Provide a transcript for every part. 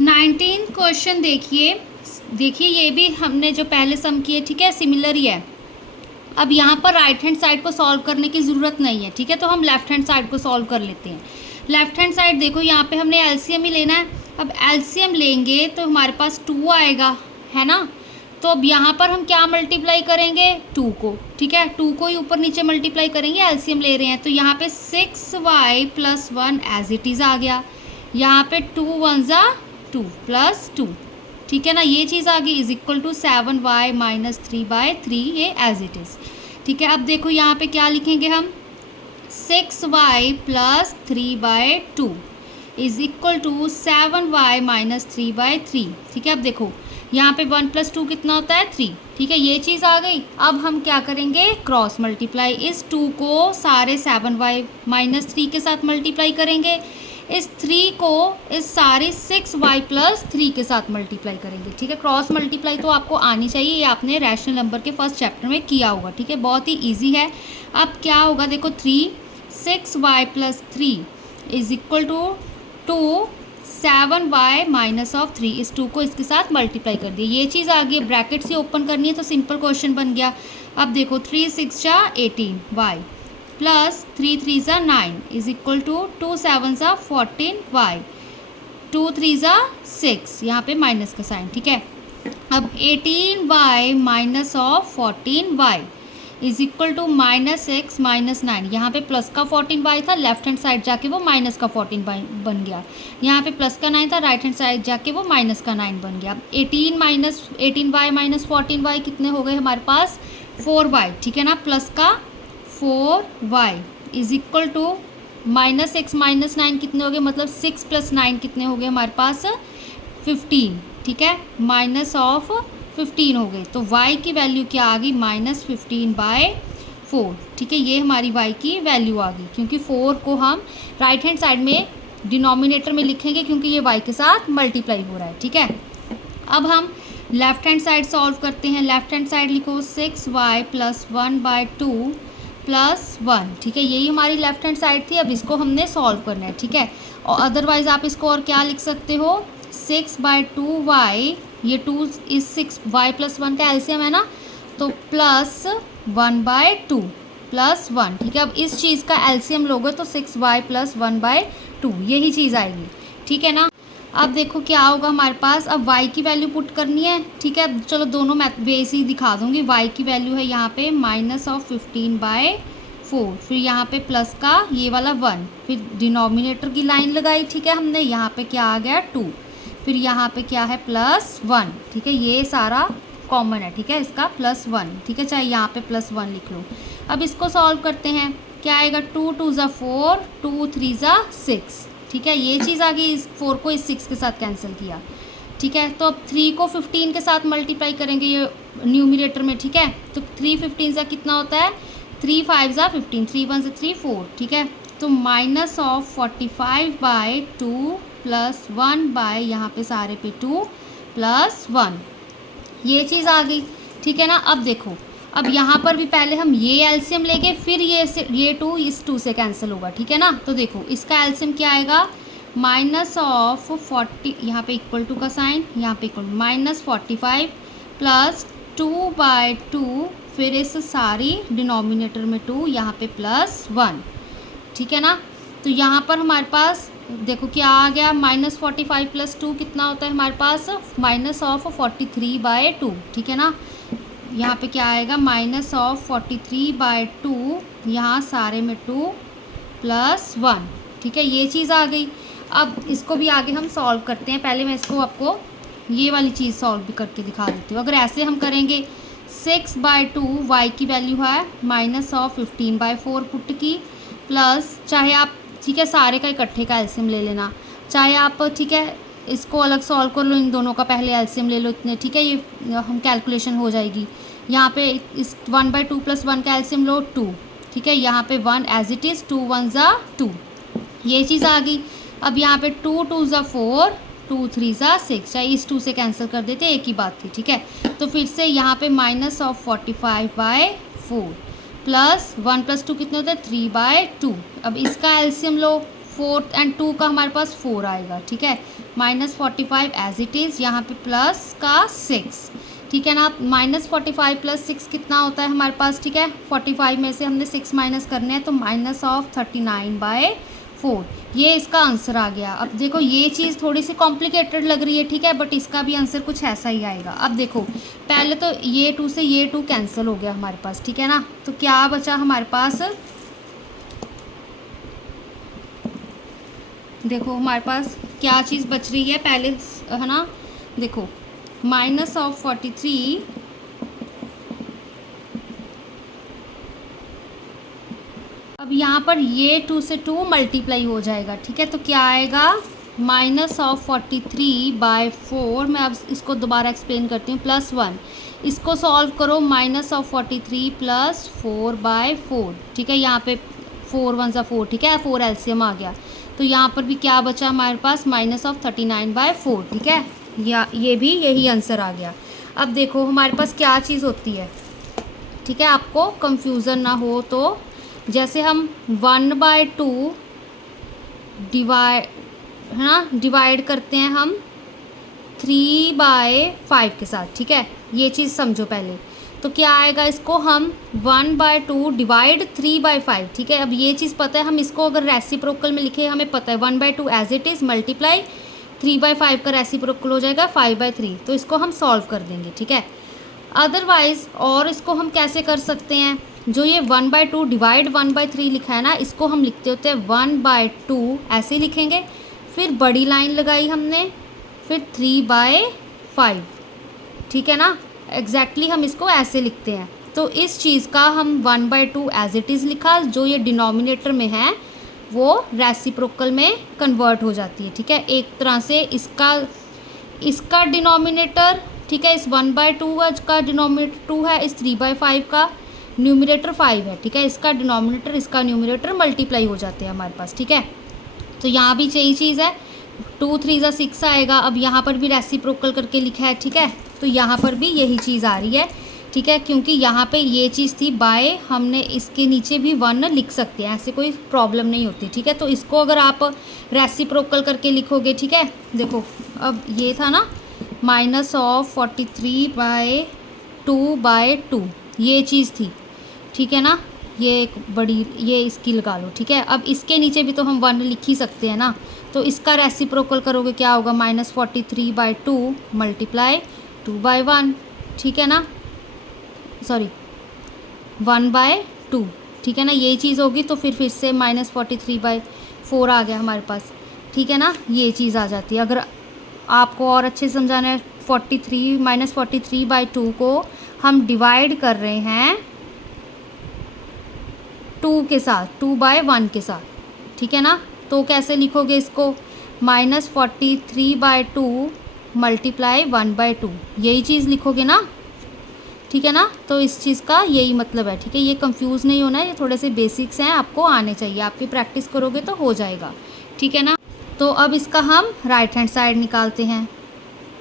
19 question देखिए ये भी हमने जो पहले सम किए, ठीक है, सिमिलर ही है। अब यहाँ पर राइट हैंड साइड को सॉल्व करने की ज़रूरत नहीं है, ठीक है, तो हम लेफ्ट हैंड साइड को सॉल्व कर लेते हैं। लेफ्ट हैंड साइड देखो, यहाँ पे हमने एलसीएम ही लेना है। अब एलसीएम लेंगे तो हमारे पास 2 आएगा, है ना। तो अब यहाँ पर हम क्या मल्टीप्लाई करेंगे, 2 को, ठीक है, 2 को ही ऊपर नीचे मल्टीप्लाई करेंगे, एलसीएम ले रहे हैं। तो यहाँ पे 6y + 1 एज इट इज़ आ गया। यहाँ पे 2 1 ज़ा 2 + 2, ठीक है ना, ये चीज़ आ गई, इज इक्वल टू 7y - 3/3, ये एज इट इज़, ठीक है। अब देखो यहाँ पे क्या लिखेंगे हम, 6y + 3/2 is equal to 7y - 3/3, ठीक है। अब देखो यहाँ पे 1 + 2 कितना होता है, 3, ठीक है, ये चीज़ आ गई। अब हम क्या करेंगे, क्रॉस मल्टीप्लाई, इस 2 को सारे 7y - 3 के साथ मल्टीप्लाई करेंगे, इस 3 को इस सारे 6y + 3 के साथ मल्टीप्लाई करेंगे, ठीक है। क्रॉस मल्टीप्लाई तो आपको आनी चाहिए, ये आपने रैशनल नंबर के फर्स्ट चैप्टर में किया होगा, ठीक है, बहुत ही इजी है। अब क्या होगा देखो, 6y + 3 is equal to 7y - 3, इस 2 को इसके साथ मल्टीप्लाई कर दिया, ये चीज़ आ गई। ब्रैकेट से ओपन करनी है तो सिंपल क्वेश्चन बन गया। अब देखो 3 6 = 18y + 3 3 = 9 is equal to 2 7 = 14y, 2 3 = 6, यहाँ पे माइनस का साइन, ठीक है। अब 18y - 14y is equal to -x - 9, यहाँ पे प्लस का 14y था, लेफ्ट हैंड साइड जाके वो माइनस का 14 बन गया। यहाँ पे प्लस का 9 था, राइट हैंड साइड जाके वो माइनस का 9 बन गया। 18y - 14y कितने हो गए हमारे पास, 4y, ठीक है ना, प्लस का 4y is equal to -x - 9 कितने हो गए, मतलब 6 + 9 कितने हो गए हमारे पास, 15, ठीक है, -15 हो गए। तो y की वैल्यू क्या आ गई, -15/4, ठीक है, ये हमारी y की वैल्यू आ गई, क्योंकि 4 को हम राइट हैंड साइड में डिनोमिनेटर में लिखेंगे, क्योंकि ये y के साथ मल्टीप्लाई हो रहा है, ठीक है। अब हम लेफ्ट हैंड साइड सॉल्व करते हैं। लेफ्ट हैंड साइड लिखो 6y + 1/2 + 1, ठीक है, यही हमारी लेफ्ट हैंड साइड थी। अब इसको हमने सॉल्व करना है, ठीक है, और अदरवाइज आप इसको और क्या लिख सकते हो, 6/2y, ये 2 इस 6y + 1 का एलसीएम है ना, तो +1/2 + 1, ठीक है। अब इस चीज़ का एलसीएम लोगे तो 6y + 1/2, यही चीज़ आएगी, ठीक है ना। अब देखो क्या होगा हमारे पास, अब y की वैल्यू पुट करनी है, ठीक है। चलो दोनों वे से ही दिखा दूंगी। y की वैल्यू है यहाँ पे -15/4, फिर यहाँ पे प्लस का ये वाला 1, फिर डिनोमिनेटर की लाइन लगाई, ठीक है, हमने यहाँ पे क्या आ गया 2, फिर यहाँ पे क्या है +1, ठीक है, ये सारा कॉमन है, ठीक है, इसका +1, ठीक है, चाहे यहाँ पे +1 लिख लो। अब इसको सॉल्व करते हैं, क्या आएगा, 2 2 = 4, 2 3 = 6, ठीक है, ये चीज़ आ गई। इस 4 को इस 6 के साथ कैंसिल किया, ठीक है। तो अब 3 को 15 के साथ मल्टीप्लाई करेंगे ये न्यूमिनेटर में, ठीक है, तो 3 15 से कितना होता है, 3 5 = 15, 3 1 = 3 4, ठीक है। तो -45/2 + 1/ यहाँ पे सारे पे 2 + 1, ये चीज़ आ गई, ठीक है ना। अब देखो, अब यहाँ पर भी पहले हम ये एलसीएम लेंगे, फिर ये 2 इस 2 से कैंसिल होगा, ठीक है ना। तो देखो इसका एलसीएम क्या आएगा, -40, यहाँ पे इक्वल टू का साइन, यहाँ पे इक्वल -45 + 2/2, फिर इस सारी डिनोमिनेटर में 2, यहाँ पे +1, ठीक है ना। तो यहाँ पर हमारे पास देखो क्या आ गया, -45 + 2 कितना होता है हमारे पास, -43/2, ठीक है ना। यहाँ पे क्या आएगा, -43/2, यहाँ सारे में 2 + 1, ठीक है, ये चीज़ आ गई। अब इसको भी आगे हम सॉल्व करते हैं। पहले मैं इसको आपको ये वाली चीज़ सॉल्व भी करके दिखा देती हूँ। अगर ऐसे हम करेंगे, 6/2 y की वैल्यू है -15/4 पुट की, प्लस चाहे आप, ठीक है, सारे का इकट्ठे का एलसीएम ले लेना, चाहे आप, ठीक है, इसको अलग सॉल्व कर लो, इन दोनों का पहले एलसीएम ले लो इतने, ठीक है, ये हम कैलकुलेशन हो जाएगी। यहाँ पे इस 1/2 + 1 का एलसीएम लो 2, ठीक है, यहाँ पे 1 एज इट इज़, 2 1 ज़ा 2, ये चीज़ आ गई। अब यहाँ पे 2 2 ज़ा 4, 2 3 ज़ा 6, चाहे इस 2 से कैंसिल कर देते, एक ही बात थी, ठीक है। तो फिर से यहाँ पे -45/4 +1 + 2 कितने होते हैं, 3/2। अब इसका एलसीएम लो, 4 एंड 2 का हमारे पास 4 आएगा, ठीक है। -45 एज इट इज़, यहाँ पे प्लस का 6, ठीक है ना। -45 + 6 कितना होता है हमारे पास, ठीक है। 45 में से हमने 6 माइनस करने हैं, तो -39/4, ये इसका आंसर आ गया। अब देखो ये चीज़ थोड़ी सी कॉम्प्लिकेटेड लग रही है, ठीक है, बट इसका भी आंसर कुछ ऐसा ही आएगा। अब देखो पहले तो ये 2 से ये 2 कैंसिल हो गया हमारे पास, ठीक है ना। तो क्या बचा हमारे पास, देखो हमारे पास क्या चीज़ बच रही है पहले, है ना। देखो -43, अब यहाँ पर ये 2 से 2 मल्टीप्लाई हो जाएगा, ठीक है। तो क्या आएगा, -43/4, मैं अब इसको दोबारा एक्सप्लेन करती हूँ, +1, इसको सॉल्व करो, -43 + 4/4, ठीक है। यहाँ पे 4 1 ज़ा 4, ठीक है, 4 एलसीएम आ गया। तो यहाँ पर भी क्या बचा हमारे पास, -39/4, ठीक है। या ये भी यही आंसर आ गया। अब देखो हमारे पास क्या चीज़ होती है, ठीक है, आपको कंफ्यूजन ना हो तो, जैसे हम 1/2 डिवाइड, है ना, डिवाइड करते हैं हम 3/5 के साथ, ठीक है। ये चीज़ समझो पहले, तो क्या आएगा, इसको हम 1/2 डिवाइड 3/5, ठीक है। अब ये चीज़ पता है, हम इसको अगर रेसिप्रोकल में लिखे, हमें पता है 1/2 एज इट इज़ मल्टीप्लाई 3/5 का रेसिप्रोकल हो जाएगा 5/3, तो इसको हम सॉल्व कर देंगे, ठीक है। अदरवाइज़ और इसको हम कैसे कर सकते हैं, जो ये 1/2 डिवाइड 1/3 लिखा है ना, इसको हम लिखते होते हैं 1/2, ऐसे लिखेंगे, फिर बड़ी लाइन लगाई हमने, फिर 3/5, ठीक है ना। एग्जैक्टली हम इसको ऐसे लिखते हैं। तो इस चीज़ का हम 1/2 एज इट इज़ लिखा, जो ये डिनोमिनेटर में है वो रेसिप्रोकल में कन्वर्ट हो जाती है, ठीक है। एक तरह से इसका डिनोमिनेटर, ठीक है, इस 1/2 का डिनोमिनेटर 2 है, इस 3/5 का न्यूमरेटर 5 है, ठीक है। इसका डिनोमिनेटर इसका न्यूमरेटर मल्टीप्लाई हो जाते हैं हमारे पास, ठीक है। तो यहाँ भी यही चीज़ है, 2 3 ज़ा 6 आएगा। अब यहाँ पर भी रेसिप्रोकल करके लिखा है, ठीक है, तो यहाँ पर भी यही चीज़ आ रही है, ठीक है, क्योंकि यहाँ पे ये चीज़ थी बाय, हमने इसके नीचे भी 1 लिख सकते हैं, ऐसे कोई प्रॉब्लम नहीं होती, ठीक है। तो इसको अगर आप रेसिप्रोकल करके लिखोगे, ठीक है, देखो अब ये था ना -43/2/2, ये चीज़ थी, ठीक है ना। ये एक बड़ी, ये इसकी लगा लो, ठीक है। अब इसके नीचे भी तो हम 1 लिख ही सकते हैं ना, तो इसका रेसिप्रोकल करोगे क्या होगा, -43/2 मल्टीप्लाई 2/1, ठीक है ना, सॉरी 1/2, ठीक है ना, यही चीज़ होगी। तो फिर से -43/4 आ गया हमारे पास, ठीक है ना, ये चीज़ आ जाती है। अगर आपको और अच्छे से समझाना है, -43/2 को हम डिवाइड कर रहे हैं 2 के साथ, 2/1 के साथ, ठीक है ना। तो कैसे लिखोगे इसको, -43/2 मल्टीप्लाई 1/2, यही चीज़ लिखोगे ना, ठीक है ना। तो इस चीज़ का यही मतलब है, ठीक है। ये कंफ्यूज नहीं होना है, ये थोड़े से बेसिक्स हैं, आपको आने चाहिए, आपकी प्रैक्टिस करोगे तो हो जाएगा, ठीक है ना। तो अब इसका हम राइट हैंड साइड निकालते हैं,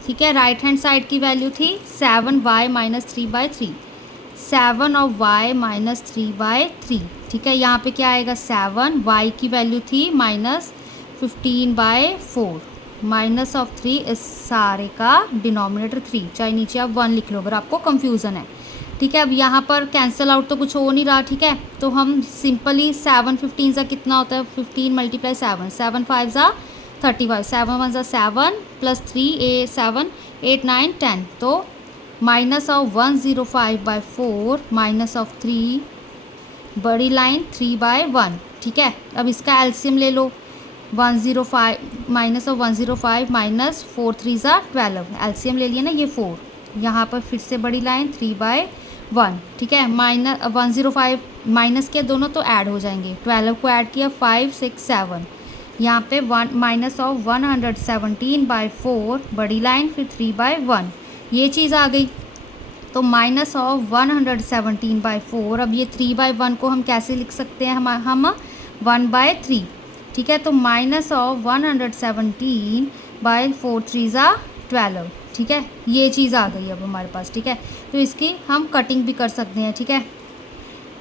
ठीक है। राइट हैंड साइड की वैल्यू थी 7y - 3/3, 7 of y - 3/3, ठीक है। यहाँ पे क्या आएगा, 7, y की वैल्यू थी -15/4, -3, इस सारे का डिनोमिनेटर 3, चाहे नीचे आप 1 लिख लो अगर आपको कंफ्यूजन है, ठीक है। अब यहाँ पर कैंसिल आउट तो कुछ हो नहीं रहा, ठीक है। तो हम सिंपली 7 15 सा कितना होता है, 15 × 7, 7 5 ज़ा 35, 7 1 ज़ा 7 + 3 7 8 9 10, तो -105/4 -3, बड़ी लाइन 3/1, ठीक है। अब इसका एलसीएम ले लो, 105 -105 -4 3 ज़ा 12, एलसीएम ले लिया ना, ये 4, यहाँ पर फिर से बड़ी लाइन 3/1, ठीक है। -105 माइनस के दोनों तो ऐड हो जाएंगे, 12 को ऐड किया 5 6 7, यहाँ पे -117/4 बड़ी लाइन, फिर 3/1, ये चीज़ आ गई। तो -117/4, अब ये 3/1 को हम कैसे लिख सकते हैं, हम 1/3, ठीक है। तो -117/4 3 ज़ा 12, ठीक है, ये चीज़ आ गई अब हमारे पास, ठीक है। तो इसकी हम कटिंग भी कर सकते हैं, ठीक है।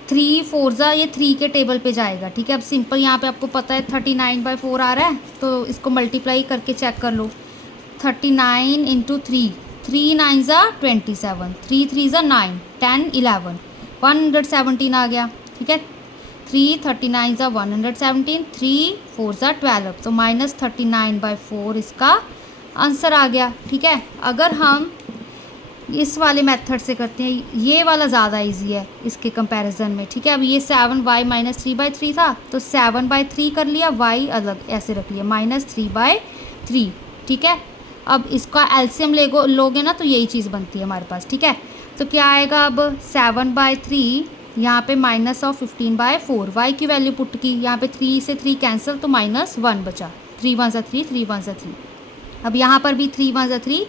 3 4 ये 3 के टेबल पे जाएगा, ठीक है। अब सिंपल यहाँ पे आपको पता है 39/4 आ रहा है, तो इसको मल्टीप्लाई करके चेक कर लो। 39 × 3, 3 9 27, 3 3 9, 10 11, 117 आ गया, ठीक है। 3 39 117, 3 4 12, तो -39/4 इसका आंसर आ गया, ठीक है। अगर हम इस वाले मेथड से करते हैं, ये वाला ज़्यादा इजी है इसके कंपैरिजन में, ठीक है। अब ये 7y - 3/3 था, तो 7/3 कर लिया, y अलग ऐसे रख लिया, -3/3, ठीक है। अब इसका एलसीएम लोगे ना तो यही चीज़ बनती है हमारे पास, ठीक है। तो क्या आएगा अब 7/3 यहाँ पे -15/4, y की वैल्यू पुट की, यहाँ पे 3 से 3 कैंसिल, तो -1 बचा, 3 1 3, 3 1 3। अब यहाँ पर भी 3 1 3,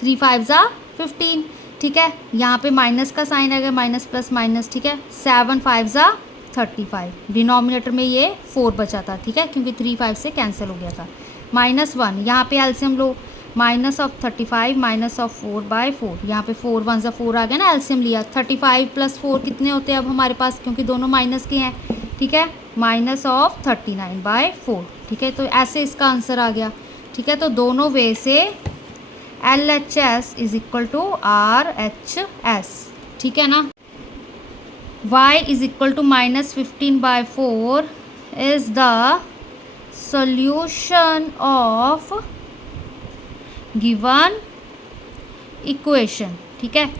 3 5 15, ठीक है। यहाँ पे माइनस का साइन आ गया, माइनस प्लस माइनस, ठीक है। 7 5 35, डिनोमिनेटर में ये 4 बचा था, ठीक है, क्योंकि 3 5 से कैंसिल हो गया था। -1 यहाँ पे एलसीएम लो, -35 -4/4, यहाँ पे 4 1 4 आ गया ना, एलसीएम लिया। 35 + 4 कितने होते हैं अब हमारे पास, क्योंकि दोनों माइनस के हैं, ठीक है, -39/4, ठीक है। तो ऐसे इसका आंसर आ गया, ठीक है। तो दोनों वे से LHS = RHS, ठीक है ना। y = -15/4 is the solution of given equation, ठीक है।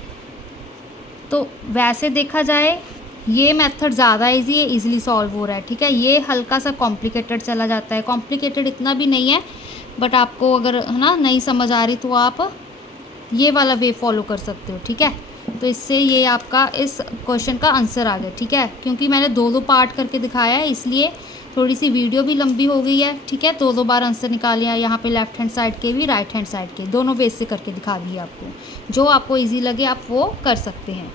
तो वैसे देखा जाए ये मेथड ज़्यादा इजी है, इजीली सॉल्व हो रहा है, ठीक है। ये हल्का सा कॉम्प्लिकेटेड चला जाता है, कॉम्प्लिकेटेड इतना भी नहीं है, बट आपको अगर है ना नहीं समझ आ रही तो आप ये वाला वे फॉलो कर सकते हो, ठीक है। तो इससे ये आपका इस क्वेश्चन का आंसर आ गया, ठीक है। क्योंकि मैंने 2 पार्ट करके दिखाया है, इसलिए थोड़ी सी वीडियो भी लंबी हो गई है, ठीक है। 2 बार आंसर निकाले हैं, यहाँ पे लेफ्ट हैंड साइड के भी, राइट हैंड साइड के, दोनों वे से करके दिखा दिए आपको। जो आपको ईजी लगे आप वो कर सकते हैं।